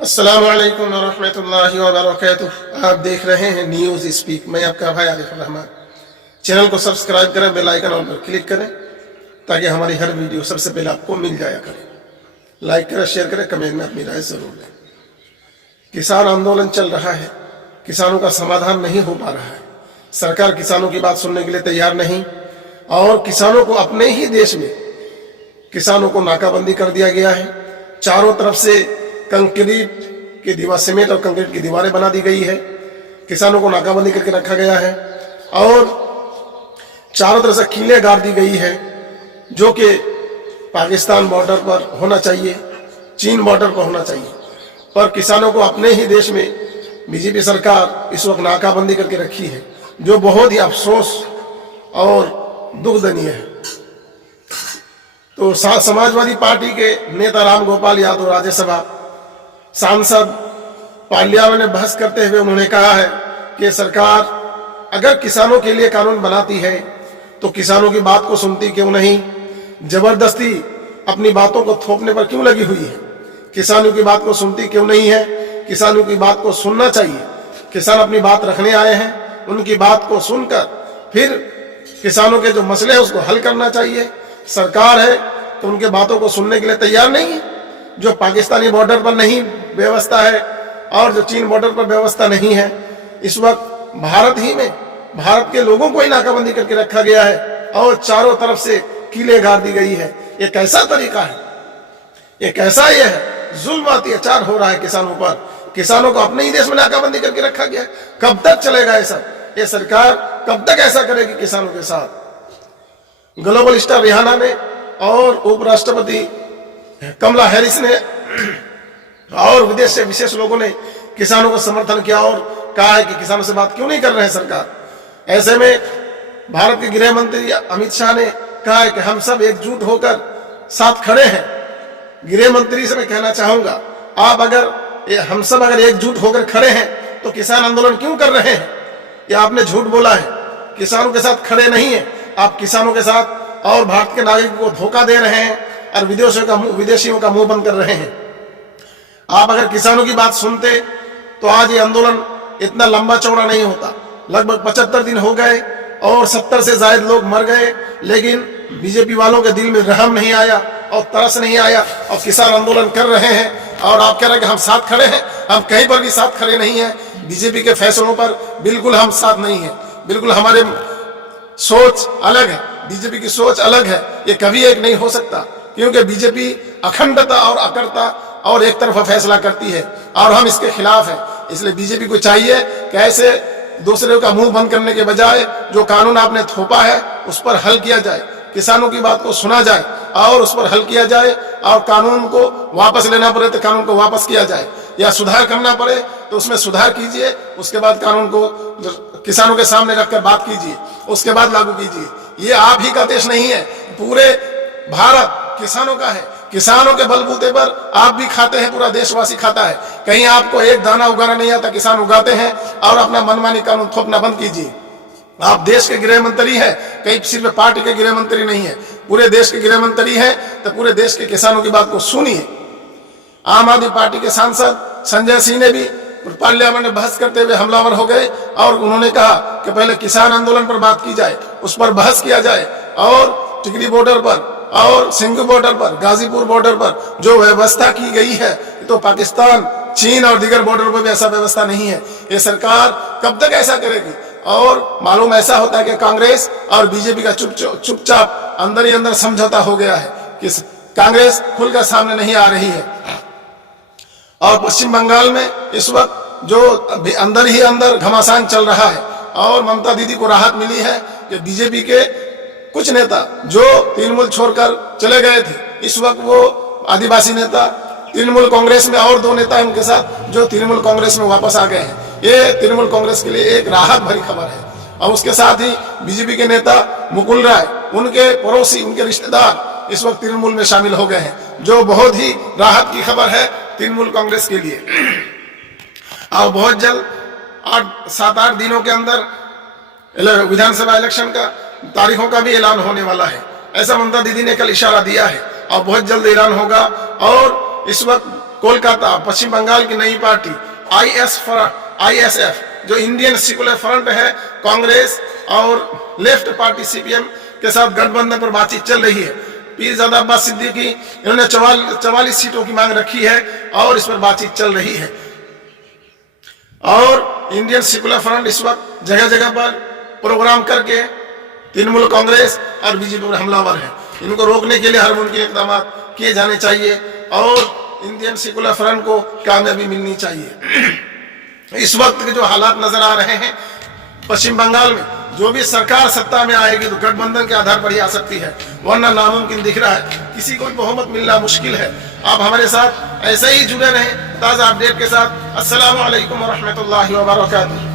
अस्सलामु अलैकुम वरहमतुल्लाहि वबरकातुह। आप देख रहे हैं न्यूज़ स्पीक। मैं आपका भाई आरिफ रहमान। चैनल को सब्सक्राइब करें, बेल आइकन ऑन पर क्लिक करें ताकि हमारी हर वीडियो सबसे पहले आपको मिल जाया करे। लाइक करें, शेयर करें, कमेंट में अपनी राय जरूर दें। किसान आंदोलन चल रहा है, किसानों का समाधान नहीं हो पा रहा है। सरकार किसानों की बात सुनने के लिए तैयार नहीं और किसानों को अपने ही देश में किसानों को नाकाबंदी कर दिया गया है। चारों तरफ से कंक्रीट की दीवार, सीमेंट और कंक्रीट की दीवारें बना दी गई है। किसानों को नाकाबंदी करके रखा गया है और चारों तरफ से कीलें गाड़ दी गई है जो कि पाकिस्तान बॉर्डर पर होना चाहिए, चीन बॉर्डर पर होना चाहिए। पर किसानों को अपने ही देश में बीजेपी सरकार इस वक्त नाकाबंदी करके रखी है, जो बहुत ही अफसोस और दुखदनीय है। तो समाजवादी पार्टी के नेता राम गोपाल यादव राज्यसभा सांसद पार्लियामेंट में बहस करते हुए उन्होंने कहा है कि सरकार अगर किसानों के लिए कानून बनाती है तो किसानों की बात को सुनती क्यों नहीं, जबरदस्ती अपनी बातों को थोपने पर क्यों लगी हुई है। किसानों की बात को सुनती क्यों नहीं है, किसानों की बात को सुनना चाहिए। किसान अपनी बात रखने आए हैं, उनकी बात को सुनकर फिर किसानों के जो मसले हैं उसको हल करना चाहिए। सरकार है तो उनके बातों को सुनने के लिए तैयार नहीं है। जो पाकिस्तानी बॉर्डर पर नहीं व्यवस्था है और जो चीन बॉर्डर पर व्यवस्था नहीं है, इस वक्त भारत ही में भारत के लोगों को ही नाकाबंदी करके रखा गया है और चारों तरफ से कीलें गाड़ दी गई है। ये कैसा तरीका है, ये कैसा ये है, जुल्म अत्याचार हो रहा है किसानों पर। किसानों को अपने ही देश में नाकाबंदी करके रखा गया है। कब तक चलेगा ये सब? ये सरकार कब तक ऐसा करेगी किसानों के साथ? ग्लोबल स्टार रिहाना ने और उपराष्ट्रपति कमला हैरिस ने और विदेश से विशेष लोगों ने किसानों को समर्थन किया और कहा है कि किसानों से बात क्यों नहीं कर रहे हैं सरकार। ऐसे में भारत के गृह मंत्री अमित शाह ने कहा है कि हम सब एकजुट होकर साथ खड़े हैं। गृह मंत्री से मैं कहना चाहूंगा, आप अगर हम सब अगर एकजुट होकर खड़े हैं तो किसान आंदोलन क्यों कर रहे हैं? ये आपने झूठ बोला है, किसानों के साथ खड़े नहीं है। आप किसानों के साथ और भारत के नागरिकों को धोखा दे रहे हैं और विदेशियों का मुंह बंद कर रहे हैं। आप अगर किसानों की बात सुनते तो आज ये आंदोलन इतना लंबा चौड़ा नहीं होता। लगभग 75 दिन हो गए और 70 से ज्यादा लोग मर गए, लेकिन बीजेपी वालों के दिल में रहम नहीं आया और तरस नहीं आया और किसान आंदोलन कर रहे हैं। और आप कह रहे हैं कि हम साथ खड़े हैं। हम कहीं पर भी साथ खड़े नहीं है। बीजेपी के फैसलों पर बिल्कुल हम साथ नहीं है। बिल्कुल हमारे सोच अलग है, बीजेपी की सोच अलग है। ये कभी एक नहीं हो सकता क्योंकि बीजेपी अखंडता और अकड़ता और एक तरफा फैसला करती है और हम इसके खिलाफ हैं। इसलिए बीजेपी को चाहिए कि ऐसे दूसरे का मुंह बंद करने के बजाय जो कानून आपने थोपा है उस पर हल किया जाए, किसानों की बात को सुना जाए और उस पर हल किया जाए। और कानून को वापस लेना पड़े तो कानून को वापस किया जाए, या सुधार करना पड़े तो उसमें सुधार कीजिए। उसके बाद कानून को किसानों के सामने रखकर बात कीजिए, उसके बाद लागू कीजिए। ये आप ही का देश नहीं है, पूरे भारत किसानों का है। किसानों के बलबूते पर आप भी खाते हैं, पूरा देशवासी खाता है। कहीं आपको एक दाना उगाना नहीं आता, किसान उगाते हैं और अपना मनमानी कानून थोपना बंद कीजिए। आप देश के गृह मंत्री हैं, कहीं सिर्फ पार्टी के गृह मंत्री नहीं है, पूरे देश के गृह मंत्री हैं। तो पूरे देश के किसानों की बात को सुनिए। आम आदमी पार्टी के सांसद संजय सिंह ने भी पार्लियामेंट में बहस करते हुए हमलावर हो गए और उन्होंने कहा कि पहले किसान आंदोलन पर बात की जाए, उस पर बहस किया जाए। और टिकरी बॉर्डर पर और सिंघू बॉर्डर पर, गाजीपुर बॉर्डर पर जो व्यवस्था की गई है तो पाकिस्तान, चीन और दीगर बॉर्डर पर भी ऐसा व्यवस्था नहीं है। ये सरकार कब तक ऐसा करेगी? और मालूम ऐसा होता है कि कांग्रेस और बीजेपी का चुपचाप अंदर ही अंदर समझौता हो गया है कि कांग्रेस खुलकर सामने नहीं आ रही है। और पश्चिम बंगाल में इस वक्त जो अंदर ही अंदर घमासान चल रहा है और ममता दीदी को राहत मिली है कि बीजेपी के कुछ नेता जो तृणमूल छोड़कर चले गए थे, इस वक्त वो आदिवासी नेता तृणमूल कांग्रेस में और 2 नेता उनके साथ जो तृणमूल कांग्रेस में वापस आ गए हैं। ये तृणमूल कांग्रेस के लिए एक राहत भरी खबर है। और उसके साथ ही बीजेपी के नेता मुकुल राय, उनके पड़ोसी, उनके रिश्तेदार इस वक्त तृणमूल में शामिल हो गए हैं, जो बहुत ही राहत की खबर है तृणमूल कांग्रेस के लिए। और बहुत जल्द 7-8 दिनों के अंदर विधानसभा इलेक्शन का तारीखों का भी ऐलान होने वाला है, ऐसा ममता दीदी ने कल इशारा दिया है। और बहुत जल्द ऐलान होगा। और इस वक्त कोलकाता पश्चिम बंगाल की नई पार्टी ISF जो इंडियन सेकुलर फ्रंट है, कांग्रेस और लेफ्ट पार्टी CPM के साथ गठबंधन पर बातचीत चल रही है। पीरजादा अब्बास सिद्दीकी इन्होंने 44 सीटों की मांग रखी है और इस पर बातचीत चल रही है। और इंडियन सेकुलर फ्रंट इस वक्त जगह जगह पर प्रोग्राम करके तृणमूल कांग्रेस और बीजेपी पर हमलावर है। इनको रोकने के लिए हर मुमकिन इकदाम किए जाने चाहिए और इंडियन सेकुलर फ्रंट को कामयाबी मिलनी चाहिए। इस वक्त के जो हालात नजर आ रहे हैं पश्चिम बंगाल में, जो भी सरकार सत्ता में आएगी तो गठबंधन के आधार पर ही आ सकती है, वरना नामुमकिन दिख रहा है। किसी को भी बहुमत मिलना मुश्किल है। आप हमारे साथ ऐसे ही जुड़े रहें ताज़ा अपडेट के साथ। अस्सलामु अलैकुम व रहमतुल्लाहि व बरकातुहू।